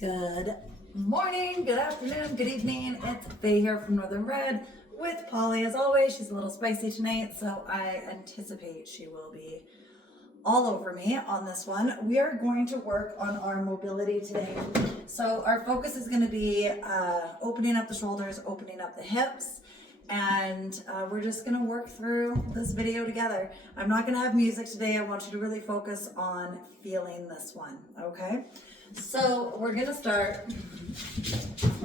Good morning, good afternoon, good evening. It's Faye here from NorthernRed with Polly. As always, she's a little spicy tonight, so I anticipate she will be all over me on this one. We are going to work on our mobility today. So our focus is going to be opening up the shoulders, opening up the hips, and we're just going to work through this video together. I'm not going to have music today. I want you to really focus on feeling this one, okay? So we're going to start,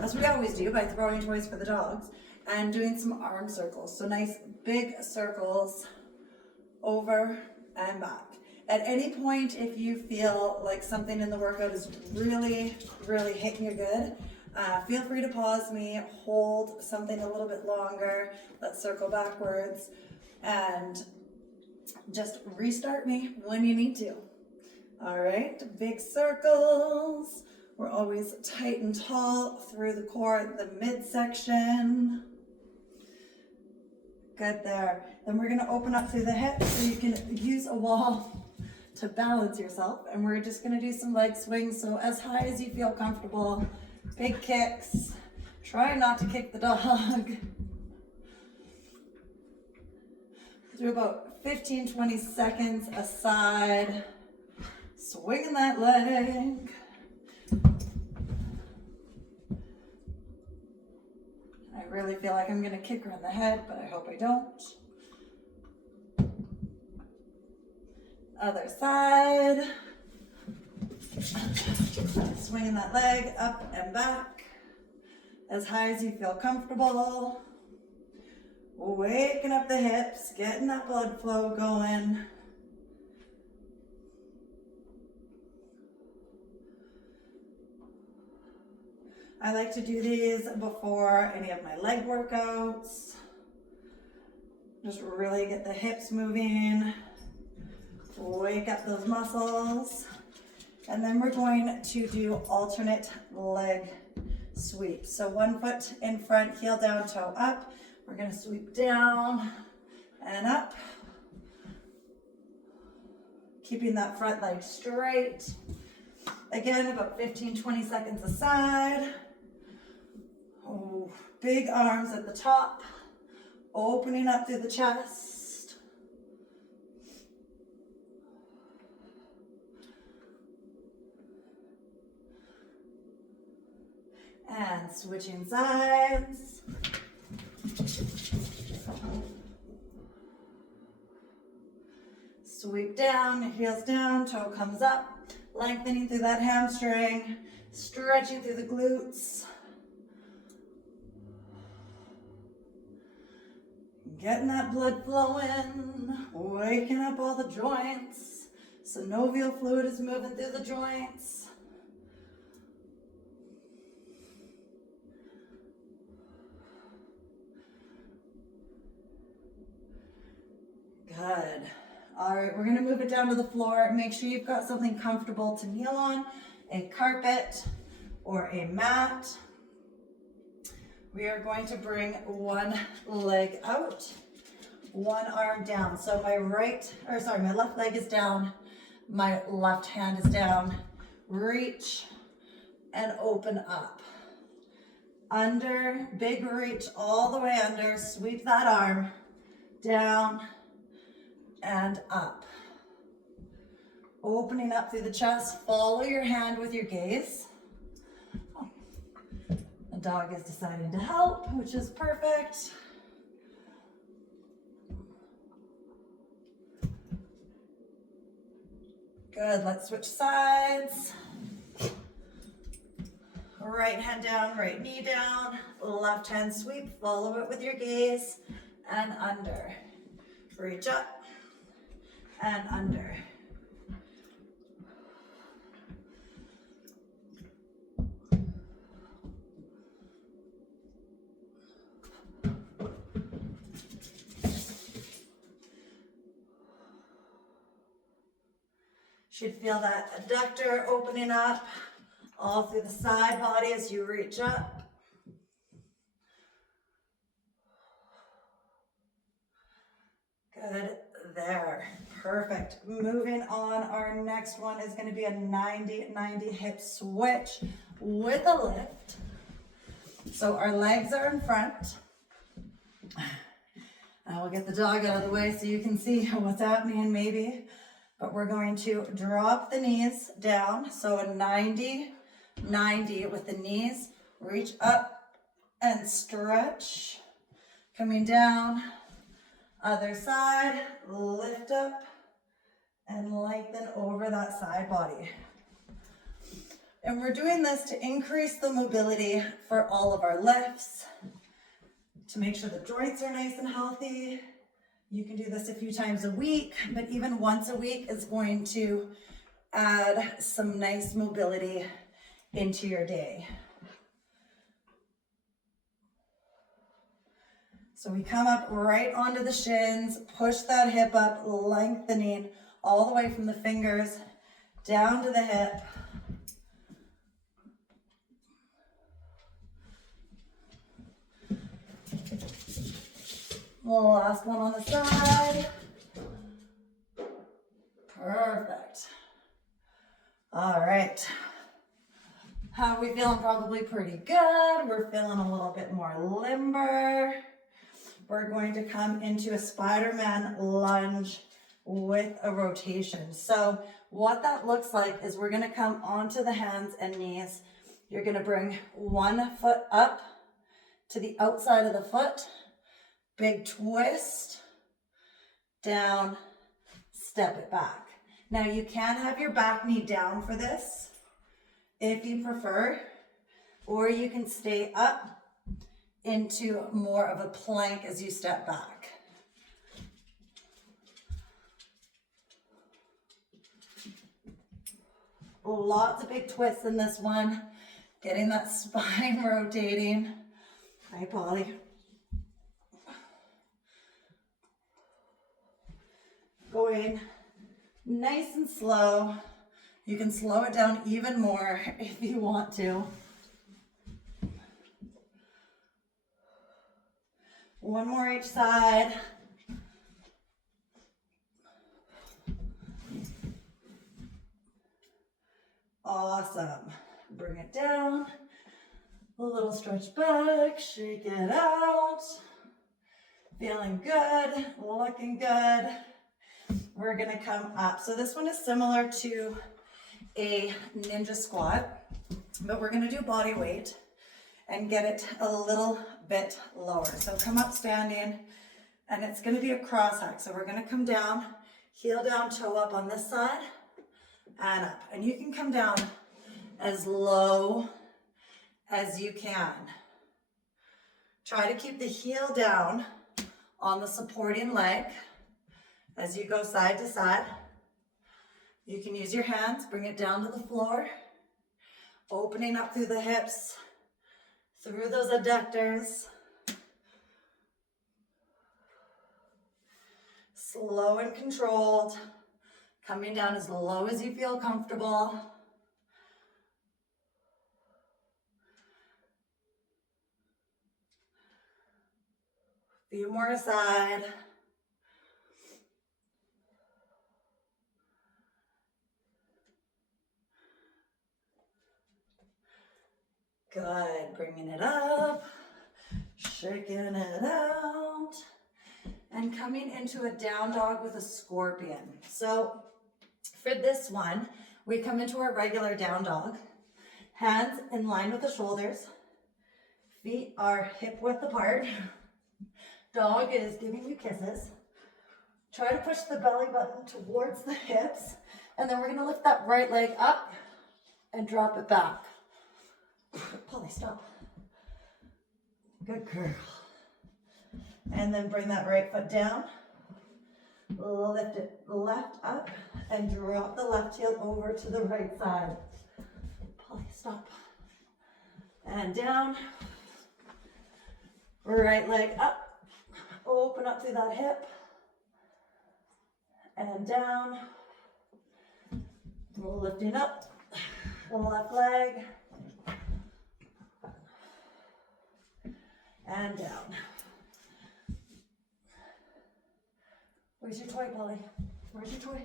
as we always do, by throwing toys for the dogs and doing some arm circles. So nice big circles over and back. At any point, if you feel like something in the workout is really hitting you good, feel free to pause me, hold something a little bit longer, let's circle backwards, and just restart me when you need to. All right, big circles. We're always tight and tall through the core, the midsection. Good there. Then we're gonna open up through the hips so you can use a wall to balance yourself. And we're just gonna do some leg swings. So as high as you feel comfortable, big kicks. Try not to kick the dog. Do about 15-20 seconds aside. Swinging that leg. I really feel like I'm gonna kick her in the head, but I hope I don't. Other side. Swinging that leg up and back as high as you feel comfortable. Waking up the hips, getting that blood flow going. I like to do these before any of my leg workouts. Just really get the hips moving. Wake up those muscles. And then we're going to do alternate leg sweeps. So one foot in front, heel down, toe up. We're gonna sweep down and up. Keeping that front leg straight. Again, about 15-20 seconds aside. Oh, big arms at the top, opening up through the chest. And switching sides. Sweep down, heels down, toe comes up, lengthening through that hamstring, stretching through the glutes. Getting that blood flowing, waking up all the joints. Synovial fluid is moving through the joints. Good. All right, we're gonna move it down to the floor. Make sure you've got something comfortable to kneel on, a carpet or a mat. We are going to bring one leg out, one arm down. So my left leg is down, my left hand is down. Reach and open up. Under, big reach all the way under, sweep that arm down and up. Opening up through the chest, follow your hand with your gaze. The dog is deciding to help, which is perfect. Good, let's switch sides. Right hand down, right knee down, left hand sweep, follow it with your gaze, and under. Reach up, and under. Should feel that adductor opening up all through the side body as you reach up. Good there. Perfect. Moving on, our next one is going to be a 90-90 hip switch. with a lift. So our legs are in front. I will get the dog out of the way so you can see what's happening maybe. But we're going to drop the knees down. So a 90 with the knees. Reach up and stretch. Coming down. Other side. Lift up and lengthen over that side body. And we're doing this to increase the mobility for all of our lifts, to make sure the joints are nice and healthy. You can do this a few times a week, but even once a week is going to add some nice mobility into your day. So we come up right onto the shins, push that hip up, lengthening all the way from the fingers down to the hip. Last one on the side. Perfect. All right. How are we feeling? Probably pretty good. We're feeling a little bit more limber. We're going to come into a Spider-Man lunge with a rotation. So what that looks like is we're going to come onto the hands and knees. You're going to bring one foot up to the outside of the foot. Big twist, down, step it back. Now you can have your back knee down for this if you prefer, or you can stay up into more of a plank as you step back. Lots of big twists in this one, getting that spine rotating. Hi, Polly. Going nice and slow. You can slow it down even more if you want to. One more each side. Awesome. Bring it down. A little stretch back, shake it out. Feeling good, looking good. We're gonna come up. So this one is similar to a ninja squat, but we're gonna do body weight and get it a little bit lower. So come up standing, and it's gonna be a cross hack. So we're gonna come down, heel down, toe up on this side, and up. And you can come down as low as you can. Try to keep the heel down on the supporting leg as you go side to side. You can use your hands, bring it down to the floor, opening up through the hips, through those adductors. Slow and controlled, coming down as low as you feel comfortable. Few more aside. Good, bringing it up, shaking it out, and coming into a down dog with a scorpion. So for this one, we come into our regular down dog, hands in line with the shoulders, feet are hip width apart, dog is giving you kisses. Try to push the belly button towards the hips, and then we're gonna lift that right leg up and drop it back. Polly, stop. Good girl. And then bring that right foot down. Lift it left up and drop the left heel over to the right side. Polly, stop. And down. Right leg up. Open up through that hip. And down. Lifting up. The left leg. And down. Where's your toy, Polly? Where's your toy?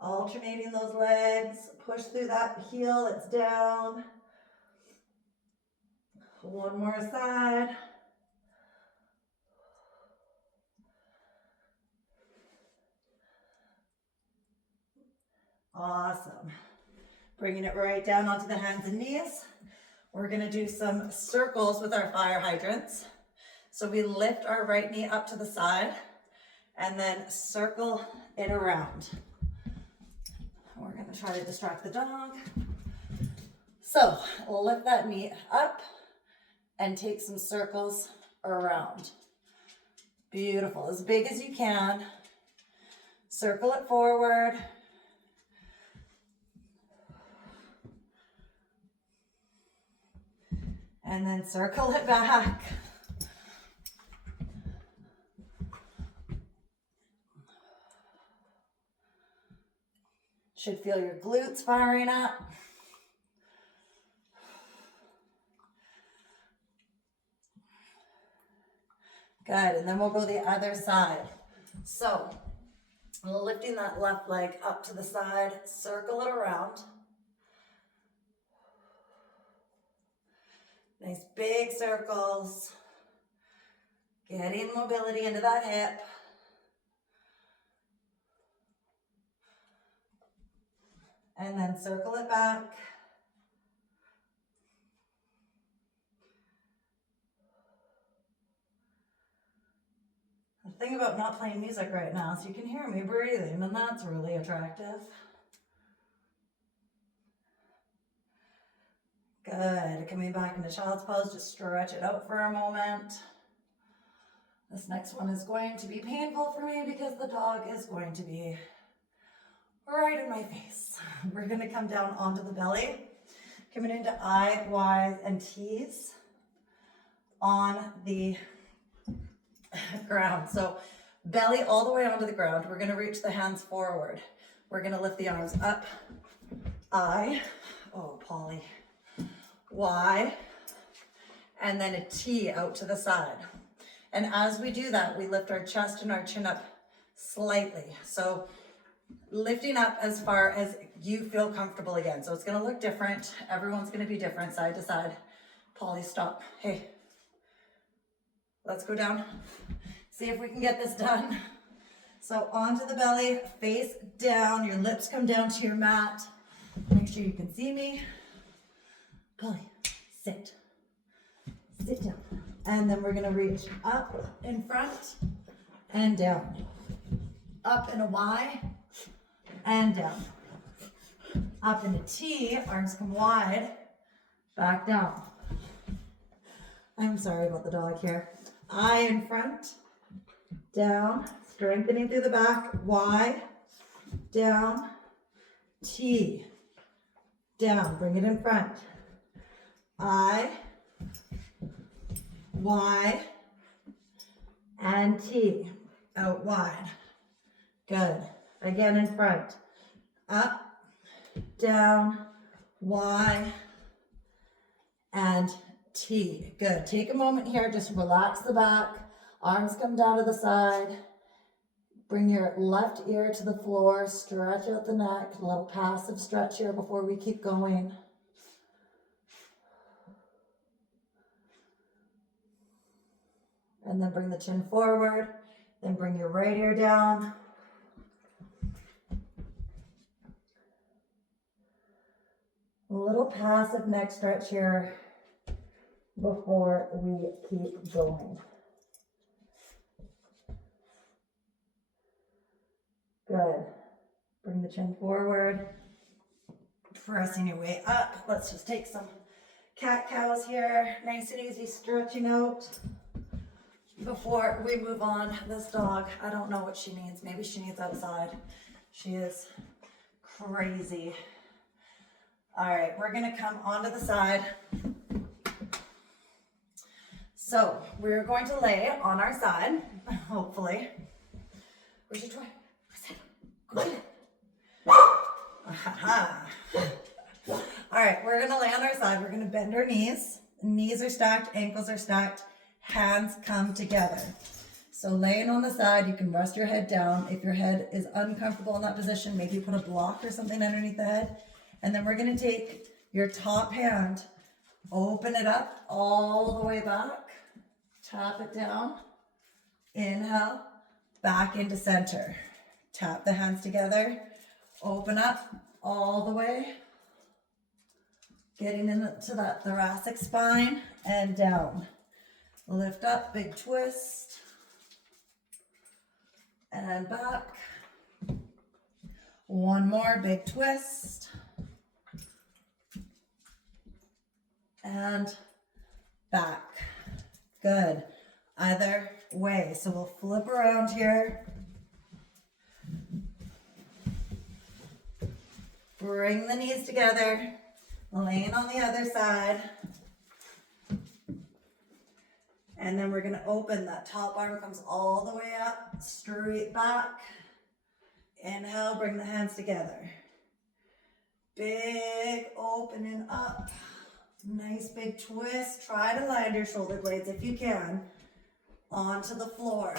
Alternating those legs, push through that heel that's down. One more side. Awesome. Bringing it right down onto the hands and knees. We're gonna do some circles with our fire hydrants. So we lift our right knee up to the side and then circle it around. We're gonna try to distract the dog. So lift that knee up and take some circles around. Beautiful, as big as you can. Circle it forward. And then circle it back. Should feel your glutes firing up. Good, and then we'll go the other side. So, lifting that left leg up to the side, circle it around. Nice big circles. Getting mobility into that hip. And then circle it back. The thing about not playing music right now is you can hear me breathing, and that's really attractive. Good. Coming back into child's pose, just stretch it out for a moment. This next one is going to be painful for me because the dog is going to be right in my face. We're going to come down onto the belly, coming into I, Y's, and T's on the ground. So belly all the way onto the ground. We're going to reach the hands forward. We're going to lift the arms up. I, oh, Polly. Y, and then a T out to the side. And as we do that, we lift our chest and our chin up slightly. So lifting up as far as you feel comfortable again. So it's gonna look different. Everyone's gonna be different side to side. Polly, stop. Hey, let's go down. See if we can get this done. So onto the belly, face down. Your lips come down to your mat. Make sure you can see me. Polly, sit. Sit down. And then we're gonna reach up in front and down. Up in a Y and down. Up in a T, arms come wide, back down. I'm sorry about the dog here. I in front, down, strengthening through the back, Y, down, T, down, bring it in front. I, Y, and T, out wide. Good. Again in front. Up, down, Y, and T. Good. Take a moment here. Just relax the back. Arms come down to the side. Bring your left ear to the floor. Stretch out the neck. A little passive stretch here before we keep going. And then bring the chin forward. Then bring your right ear down. A little passive neck stretch here before we keep going. Good. Bring the chin forward. Pressing your way up. Let's just take some cat-cows here. Nice and easy stretching out. Before we move on, this dog, I don't know what she needs. Maybe she needs outside. She is crazy. All right, we're gonna come onto the side. So we're going to lay on our side, hopefully. Where's your toy? All right, we're gonna lay on our side. We're gonna bend our knees. Knees are stacked, ankles are stacked. Hands come together. So laying on the side, you can rest your head down. If your head is uncomfortable in that position, maybe put a block or something underneath the head. And then we're gonna take your top hand, open it up all the way back, tap it down, inhale, back into center. Tap the hands together, open up all the way, getting into that thoracic spine and down. Lift up, big twist, and back. One more big twist, and back. Good. Other way. So we'll flip around here. Bring the knees together, laying on the other side. And then we're gonna open, that top arm comes all the way up, straight back. Inhale, bring the hands together. Big opening up. Nice big twist. Try to land your shoulder blades if you can onto the floor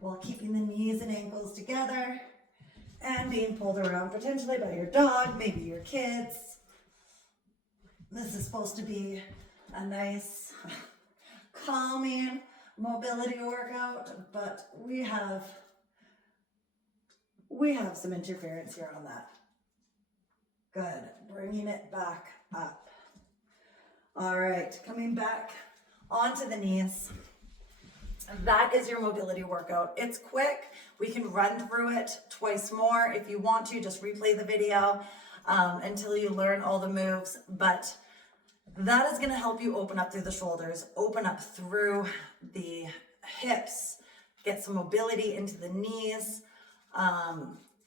while keeping the knees and ankles together and being pulled around potentially by your dog, maybe your kids. This is supposed to be a nice calming mobility workout, but we have some interference here on that. Good, bringing it back up. All right, coming back onto the knees. That is your mobility workout. It's quick. We can run through it twice more. If you want to, just replay the video until you learn all the moves. But that is gonna help you open up through the shoulders, open up through the hips, get some mobility into the knees.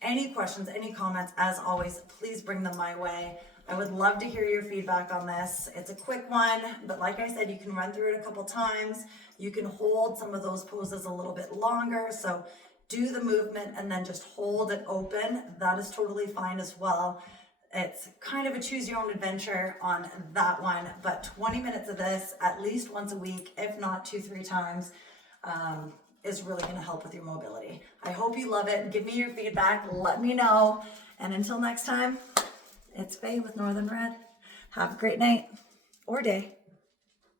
Any questions, any comments, as always, please bring them my way. I would love to hear your feedback on this. It's a quick one, but like I said, you can run through it a couple times. You can hold some of those poses a little bit longer. So do the movement and then just hold it open. That is totally fine as well. It's kind of a choose your own adventure on that one, but 20 minutes of this at least once a week, if not 2-3 times, is really going to help with your mobility. I hope you love it. Give me your feedback. Let me know. And until next time, it's Faye with Northern Red. Have a great night or day.